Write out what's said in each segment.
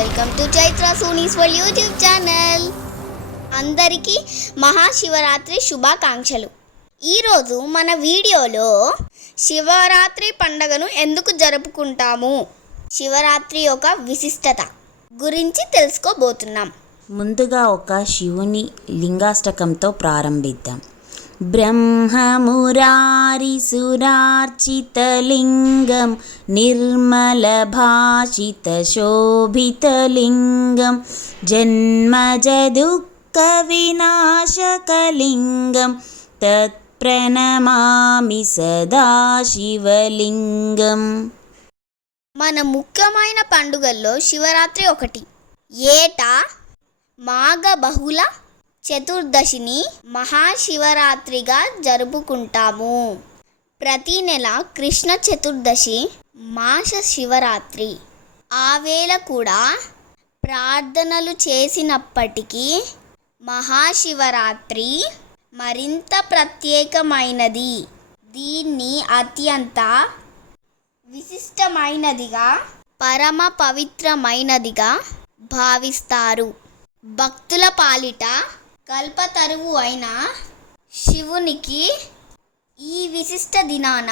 Welcome to Chaitra Soni's world YouTube channel. అందరికీ మహాశివరాత్రి శుభాకాంక్షలు. ఈరోజు మన వీడియోలో శివరాత్రి పండగను ఎందుకు జరుపుకుంటాము? శివరాత్రి యొక్క విశిష్టత గురించి తెలుసుకోబోతున్నాం. ముందుగా ఒక శివుని లింగాష్టకంతో ప్రారంభిద్దాం. బ్రహ్మమురారిసురార్చితలింగం నిర్మలభాషితశోభితలింగం జన్మజదుఃఖవినాశకలింగం తత్ప్రణమామి సదా శివలింగం మన ముఖ్యమైన పండుగల్లో శివరాత్రి ఒకటి. ఏటా? మాఘ బహుళ చతుర్దశిని మహాశివరాత్రిగా జరుపుకుంటాము. ప్రతి నెల కృష్ణ చతుర్దశి మాస శివరాత్రి. ఆ వేళ కూడా ప్రార్థనలు చేసినప్పటికీ మహాశివరాత్రి మరింత ప్రత్యేకమైనది. దీన్ని అత్యంత విశిష్టమైనదిగా పరమ పవిత్రమైనదిగా భావిస్తారు. భక్తుల పాలిట కల్పతరువు అయిన శివునికి ఈ విశిష్ట దినాన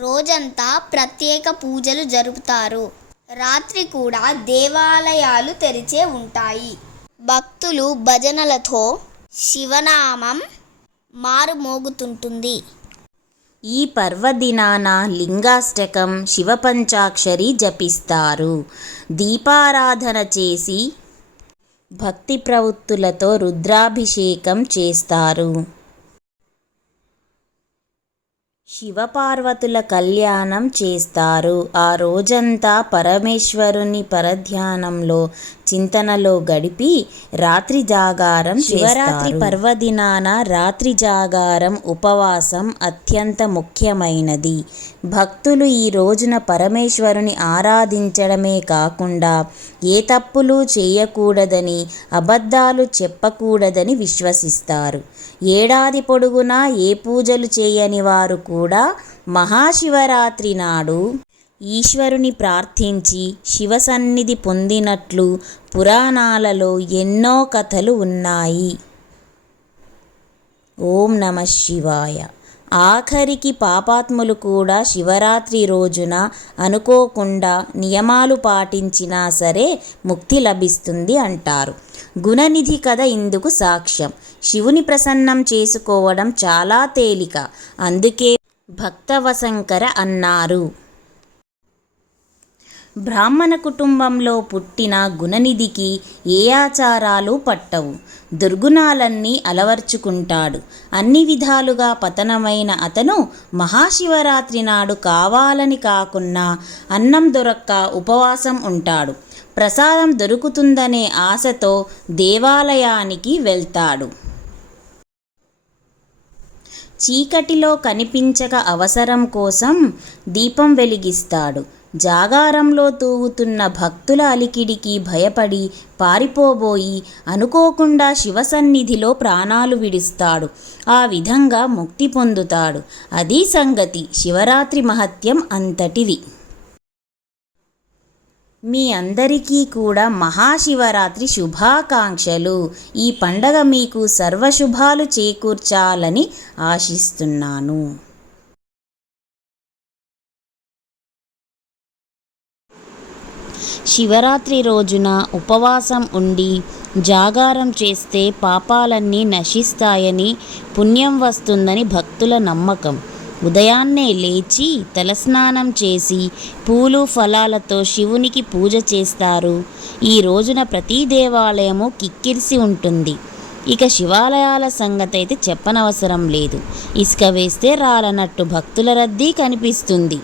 రోజంతా ప్రత్యేక పూజలు జరుపుతారు. రాత్రి కూడా దేవాలయాలు తెరిచే ఉంటాయి. భక్తులు భజనలతో శివనామం మారుమోగుతుంటుంది. ఈ పర్వదినాన లింగాష్టకం శివపంచాక్షరి జపిస్తారు. దీపారాధన చేసి భక్తి ప్రవృత్తులతో రుద్రాభిషేకం చేస్తారు. శివపార్వతుల కళ్యాణం చేస్తారు. ఆ రోజంతా పరమేశ్వరుని పరధ్యానంలో చింతనలో గడిపి రాత్రి జాగారం శివరాత్రి పర్వదినాన రాత్రి జాగారం ఉపవాసం అత్యంత ముఖ్యమైనది. భక్తులు ఈ రోజున పరమేశ్వరుని ఆరాధించడమే కాకుండా ఏ తప్పులు చేయకూడదని అబద్ధాలు చెప్పకూడదని విశ్వసిస్తారు. ఏడాది పొడుగునా ఏ పూజలు చేయని వారు కూడా మహాశివరాత్రి నాడు ఈశ్వరుని ప్రార్థించి శివసన్నిధి పొందినట్లు పురాణాలలో ఎన్నో కథలు ఉన్నాయి. ఓం నమ శివాయ. ఆఖరికి పాపాత్ములు కూడా శివరాత్రి రోజున అనుకోకుండా నియమాలు పాటించినా సరే ముక్తి లభిస్తుంది అంటారు. గుణనిధి కథ ఇందుకు సాక్ష్యం. శివుని ప్రసన్నం చేసుకోవడం చాలా తేలిక. అందుకే భక్తవశంకర అన్నారు. బ్రాహ్మణ కుటుంబంలో పుట్టిన గుణనిధికి ఏ ఆచారాలు పట్టవు. దుర్గుణాలన్నీ అలవర్చుకుంటాడు. అన్ని విధాలుగా పతనమైన అతను మహాశివరాత్రి నాడు కావాలని కాకున్నా అన్నం దొరక్క ఉపవాసం ఉంటాడు. ప్రసాదం దొరుకుతుందనే ఆశతో దేవాలయానికి వెళ్తాడు. చీకటిలో కనిపించక అవసరం కోసం దీపం వెలిగిస్తాడు. జాగారంలో తూగుతున్న భక్తుల అలికిడికి భయపడి పారిపోబోయి అనుకోకుండా శివసన్నిధిలో ప్రాణాలు విడిస్తాడు. ఆ విధంగా ముక్తి పొందుతాడు. అది సంగతి శివరాత్రి మహత్యం అంతటిది. మీ అందరికీ కూడా మహాశివరాత్రి శుభాకాంక్షలు. ఈ పండగ మీకు సర్వశుభాలు చేకూర్చాలని ఆశిస్తున్నాను. శివరాత్రి రోజున ఉపవాసం ఉండి జాగారం చేస్తే పాపాలన్నీ నశిస్తాయని పుణ్యం వస్తుందని భక్తుల నమ్మకం. ఉదయాన్నే లేచి తలస్నానం చేసి పూలు ఫలాలతో శివునికి పూజ చేస్తారు. ఈ రోజున ప్రతి దేవాలయము కిక్కిరిసి ఉంటుంది. ఇక శివాలయాల సంగతి అయితే చెప్పనవసరం లేదు. ఇసుక వేస్తే రాలనట్టు భక్తుల రద్దీ కనిపిస్తుంది.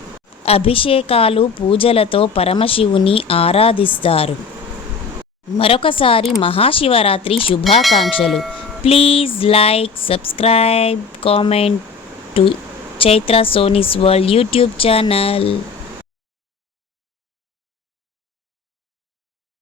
అభిషేకాలు పూజలతో పరమశివుని ఆరాధిస్తారు. మరొకసారి మహాశివరాత్రి శుభాకాంక్షలు. Please like subscribe comment to Chaitra Soni's world YouTube channel.